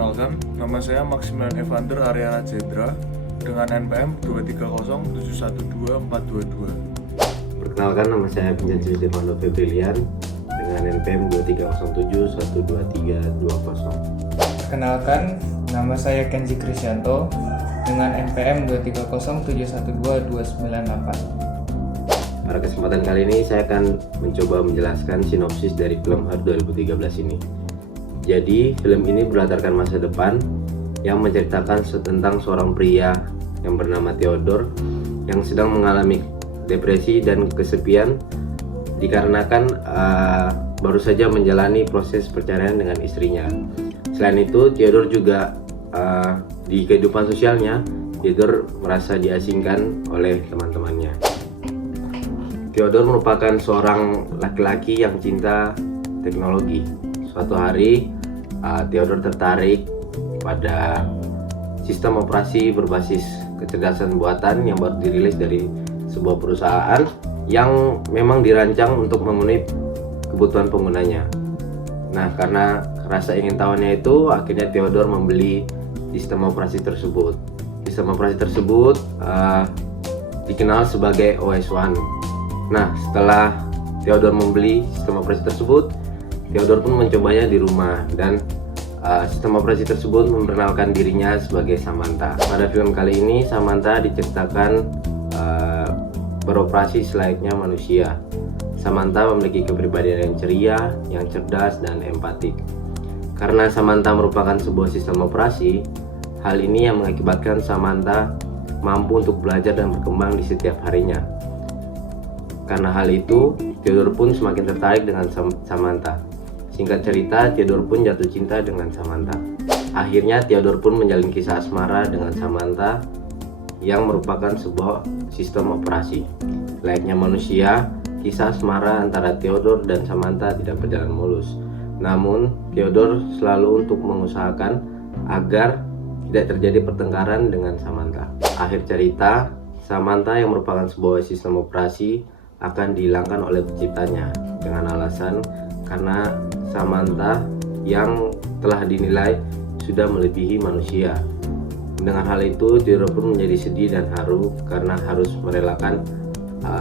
Perkenalkan, nama saya Maximilian Evander Aryana Cedra dengan NPM 230712422. Perkenalkan, nama saya Vincenzo Stefano Febrilian dengan NPM 230712320. Perkenalkan, nama saya Kenzi Krisyanto dengan NPM 230712298. Pada kesempatan kali ini saya akan mencoba menjelaskan sinopsis dari film Her 2013 ini. Jadi, film ini berlatarkan masa depan yang menceritakan tentang seorang pria yang bernama Theodore yang sedang mengalami depresi dan kesepian dikarenakan baru saja menjalani proses perceraian dengan istrinya. Selain itu, Theodore juga di kehidupan sosialnya, Theodore merasa diasingkan oleh teman-temannya. Theodore merupakan seorang laki-laki yang cinta teknologi. Suatu hari, Theodore tertarik pada sistem operasi berbasis kecerdasan buatan yang baru dirilis dari sebuah perusahaan yang memang dirancang untuk memenuhi kebutuhan penggunanya. Nah, karena rasa ingin tahunya itu, akhirnya Theodore membeli sistem operasi tersebut. Sistem operasi tersebut dikenal sebagai OS1. Nah, setelah Theodore membeli sistem operasi tersebut, Theodore pun mencobanya di rumah dan sistem operasi tersebut memperkenalkan dirinya sebagai Samantha. Pada film kali ini, Samantha diceritakan beroperasi selayaknya manusia. Samantha memiliki kepribadian yang ceria, yang cerdas, dan empatik. Karena Samantha merupakan sebuah sistem operasi, hal ini yang mengakibatkan Samantha mampu untuk belajar dan berkembang di setiap harinya. Karena hal itu, Theodore pun semakin tertarik dengan Samantha. Singkat cerita, Theodore pun jatuh cinta dengan Samantha. Akhirnya, Theodore pun menjalin kisah asmara dengan Samantha yang merupakan sebuah sistem operasi. Layaknya manusia, kisah asmara antara Theodore dan Samantha tidak berjalan mulus. Namun, Theodore selalu untuk mengusahakan agar tidak terjadi pertengkaran dengan Samantha. Akhir cerita, Samantha yang merupakan sebuah sistem operasi akan dihilangkan oleh penciptanya dengan alasan karena Samantha yang telah dinilai sudah melebihi manusia. Dengan hal itu, Theodore pun menjadi sedih dan haru karena harus merelakan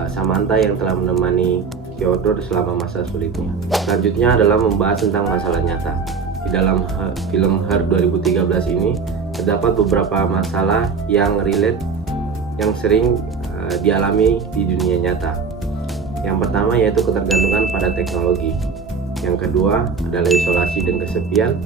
Samantha yang telah menemani Theodore selama masa sulitnya. Selanjutnya adalah membahas tentang masalah nyata. Di dalam film Her 2013 ini terdapat beberapa masalah yang relate yang sering dialami di dunia nyata. Yang pertama yaitu ketergantungan pada teknologi. Yang kedua adalah isolasi dan kesepian.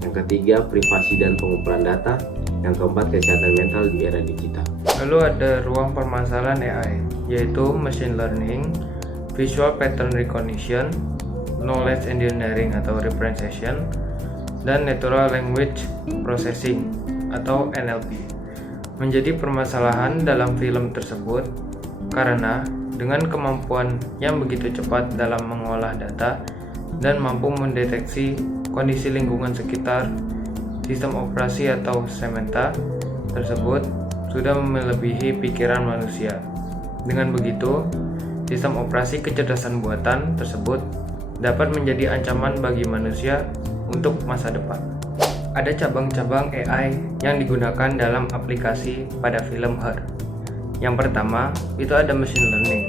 Yang ketiga privasi dan pengumpulan data. Yang keempat kesehatan mental di era digital. Lalu ada ruang permasalahan AI, yaitu machine learning, visual pattern recognition, knowledge engineering atau representation, dan natural language processing atau NLP. Menjadi permasalahan dalam film tersebut karena dengan kemampuan yang begitu cepat dalam mengolah data dan mampu mendeteksi kondisi lingkungan sekitar, sistem operasi atau Samantha tersebut sudah melebihi pikiran manusia. Dengan begitu, sistem operasi kecerdasan buatan tersebut dapat menjadi ancaman bagi manusia untuk masa depan. Ada cabang-cabang AI yang digunakan dalam aplikasi pada film Her. Yang pertama, itu ada machine learning.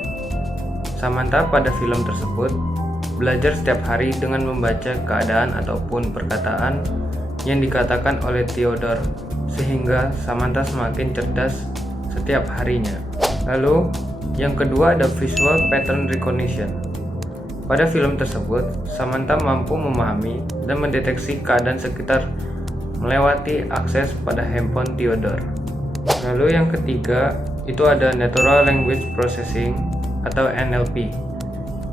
Samantha pada film tersebut belajar setiap hari dengan membaca keadaan ataupun perkataan yang dikatakan oleh Theodore, sehingga Samantha semakin cerdas setiap harinya. Lalu, yang kedua ada visual pattern recognition. Pada film tersebut, Samantha mampu memahami dan mendeteksi keadaan sekitar melewati akses pada handphone Theodore. Lalu yang ketiga, itu ada natural language processing atau NLP.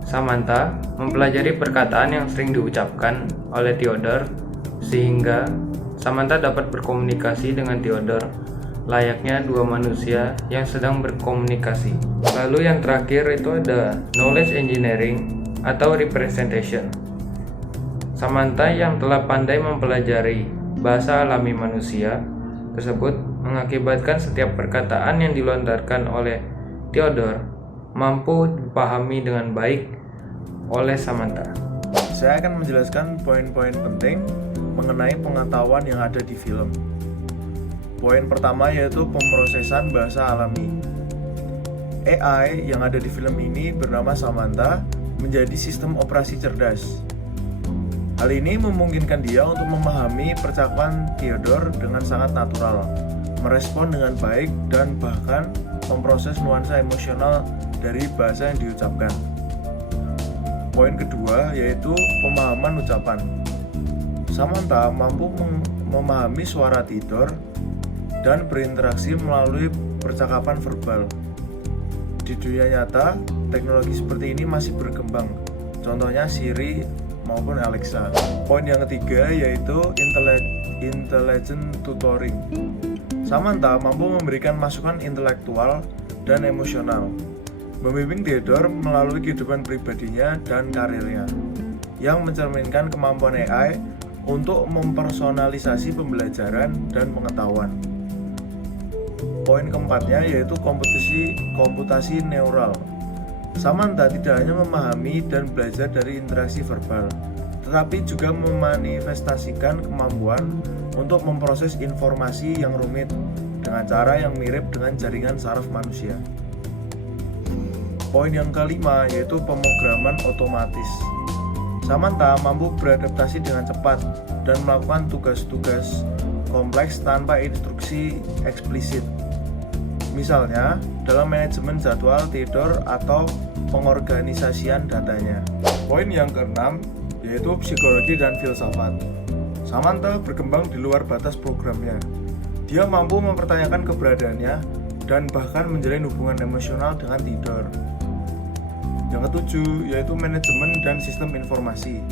Samantha mempelajari perkataan yang sering diucapkan oleh Theodore sehingga Samantha dapat berkomunikasi dengan Theodore layaknya dua manusia yang sedang berkomunikasi. Lalu yang terakhir itu ada knowledge engineering atau representation. Samantha yang telah pandai mempelajari bahasa alami manusia tersebut mengakibatkan setiap perkataan yang dilontarkan oleh Theodore mampu dipahami dengan baik oleh Samantha. Saya akan menjelaskan poin-poin penting mengenai pengetahuan yang ada di film. Poin pertama yaitu pemrosesan bahasa alami. AI yang ada di film ini bernama Samantha menjadi sistem operasi cerdas. Hal ini memungkinkan dia untuk memahami percakapan Theodore dengan sangat natural, merespon dengan baik, dan bahkan memproses nuansa emosional dari bahasa yang diucapkan. Poin kedua yaitu pemahaman ucapan. Samantha mampu memahami suara Theodore dan berinteraksi melalui percakapan verbal. Di dunia nyata, teknologi seperti ini masih berkembang, contohnya Siri maupun Alexa. Poin yang ketiga yaitu intelligent tutoring. Samantha mampu memberikan masukan intelektual dan emosional, membimbing Theodore melalui kehidupan pribadinya dan karirnya, yang mencerminkan kemampuan AI untuk mempersonalisasi pembelajaran dan pengetahuan. Poin keempatnya yaitu komputasi neural. Samantha tidak hanya memahami dan belajar dari interaksi verbal, tetapi juga memanifestasikan kemampuan untuk memproses informasi yang rumit dengan cara yang mirip dengan jaringan saraf manusia. Poin yang kelima yaitu pemrograman otomatis. Samantha mampu beradaptasi dengan cepat dan melakukan tugas-tugas kompleks tanpa instruksi eksplisit. Misalnya, dalam manajemen jadwal tidur atau pengorganisasian datanya. Poin yang keenam yaitu psikologi dan filsafat. Samantha berkembang di luar batas programnya. Dia mampu mempertanyakan keberadaannya dan bahkan menjalin hubungan emosional dengan Theodore. Yang ketujuh yaitu manajemen dan sistem informasi.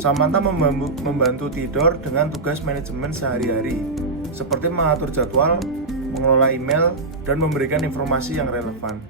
Samantha membantu Theodore dengan tugas manajemen sehari-hari, seperti mengatur jadwal, mengelola email, dan memberikan informasi yang relevan.